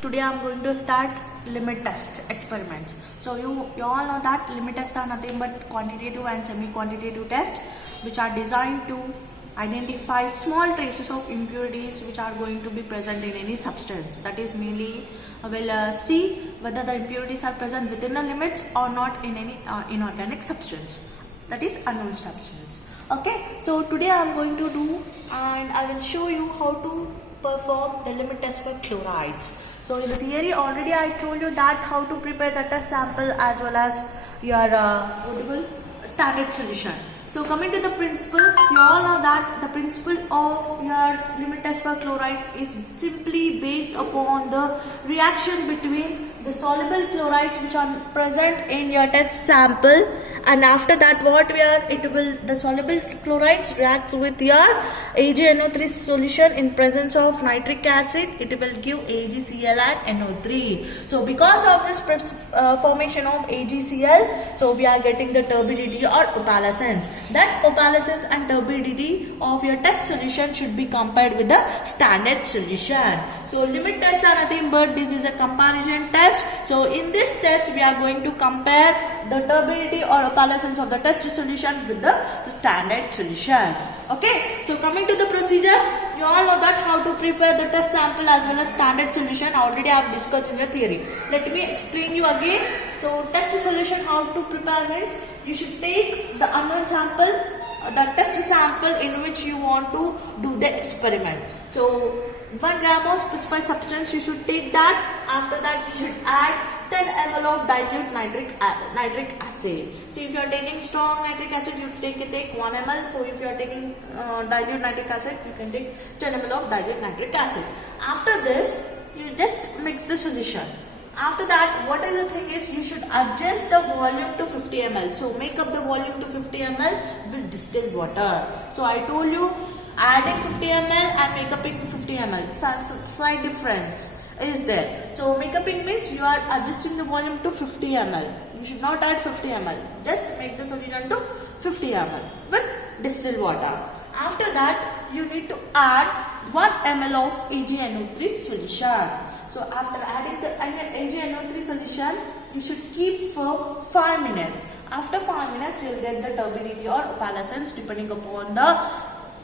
today I'm going to start limit test experiments. So you all know that limit tests are nothing but quantitative and semi-quantitative tests which are designed to identify small traces of impurities which are going to be present in any substance. That is mainly will see whether the impurities are present within the limits or not in any inorganic substance, that is unknown substance. Okay, so today I am going to do and I will show you how to perform the limit test for chlorides. So in the theory already I told you that how to prepare the test sample as well as your standard solution. So coming to the principle, you all know that the principle of your limit test for chlorides is simply based upon the reaction between the soluble chlorides which are present in your test sample, and after that the soluble chlorides reacts with your AgNO3 solution in presence of nitric acid. It will give AgCl and NO3. So because of this formation of AgCl, so we are getting the turbidity or opalescence. That opalescence and turbidity of your test solution should be compared with the standard solution. So limit tests are nothing but this is a comparison test. So in this test we are going to compare the turbidity or opalescence of the test solution with the standard solution. Okay, so coming to the procedure, you all know that how to prepare the test sample as well as standard solution. Already I have discussed in the theory. Let me explain you again. So test solution, how to prepare means you should take the unknown sample, the test sample in which you want to do the experiment. So 1 gram of specified substance you should take that. After that you should add 10 ml of dilute nitric acid. See, if you are taking strong nitric acid, you take 1 ml. So if you are taking dilute nitric acid, you can take 10 ml of dilute nitric acid. After this, you just mix the solution. After that, what is the thing is, you should adjust the volume to 50 ml. So make up the volume to 50 ml with distilled water. So I told you, adding 50 ml and make up in 50 ml. Slight difference is there. So makeupping means you are adjusting the volume to 50 ml. You should not add 50 ml. Just make the solution to 50 ml with distilled water. After that, you need to add 1 ml of AgNO3 solution. So after adding the AgNO3 solution, you should keep for 5 minutes. After 5 minutes, you will get the turbidity or opalescence depending upon the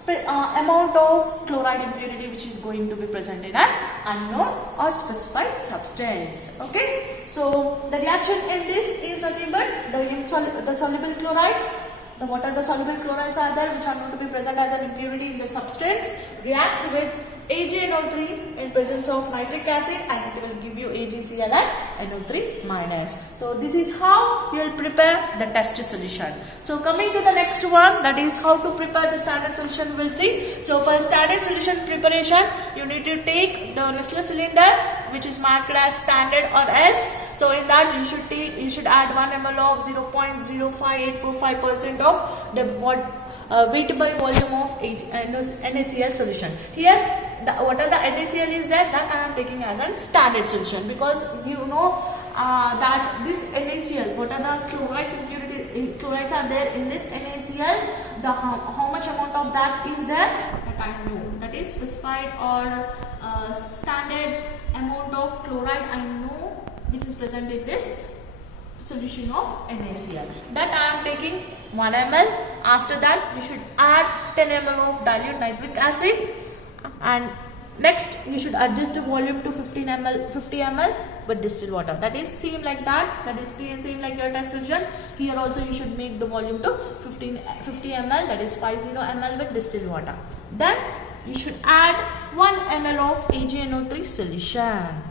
amount of chloride impurity which is going to be present in an unknown or specified substance. Okay, so the reaction in this is nothing but the soluble chlorides. What are the soluble chlorides are there which are known to be present as an impurity in the substance reacts with AgNO3 in presence of nitric acid and it will give you AgCl and NO3 minus. So this is how you will prepare the test solution. So coming to the next one, that is how to prepare the standard solution, we'll see. So for standard solution preparation, you need to take the Nestle cylinder which is marked as standard or S. So in that you should add 1 ml of 0.05845% of the weightable volume of NaCl solution. Here, what are the NaCl is there, that I am taking as a standard solution because you know that this NaCl, what are the chlorides are there in this NaCl, how much amount of that is there, that I know, that is specified or standard amount of chloride I know which is present in this solution of NaCl. That I am taking 1 ml. After that, you should add 10 ml of dilute nitric acid, and next you should adjust the volume to 50 ml with distilled water. That is same like that. That is same like your test solution. Here also you should make the volume to 50 ml. That is 50 ml with distilled water. Then you should add 1 ml of AgNO3 solution.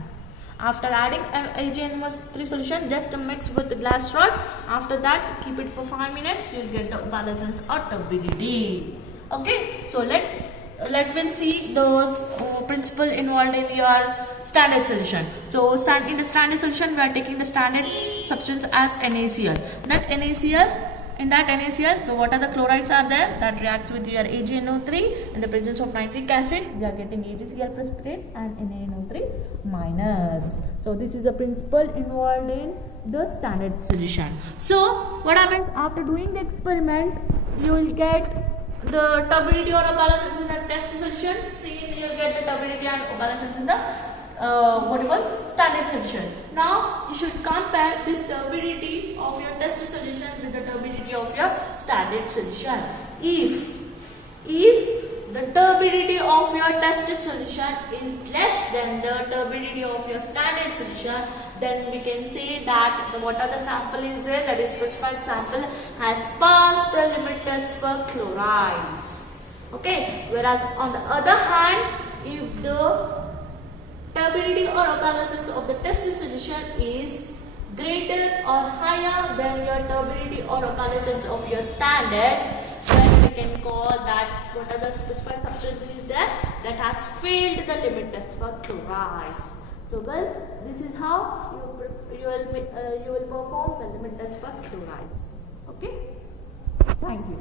After adding AgNO3 solution, just mix with the glass rod. After that, keep it for 5 minutes. You will get the opalescence or turbidity. Okay, so we'll see those principle involved in your standard solution. So in the standard solution, we are taking the standard substance as NaCl. In that NaCl, what are the chlorides are there that reacts with your AgNO3 in the presence of nitric acid. We are getting AgCl precipitate and NaNO3 minus. So this is a principle involved in the standard solution. So what happens after doing the experiment, you will get the turbidity or opalescence in the test solution. See, you will get the turbidity and opalescence in the standard solution. Now you should compare this turbidity of your test solution with the turbidity of your standard solution. If the turbidity of your test solution is less than the turbidity of your standard solution, then we can say that the water the sample is there, that is specified sample has passed the limit test for chlorides. Okay, whereas on the other hand, if the turbidity or opalescence of the test solution is greater or higher than your turbidity or opalescence of your standard, then we can call that what are the specified substance is there that has failed the limit test for chlorides. So girls, this is how you will perform the limit test for chlorides. Okay, thank you.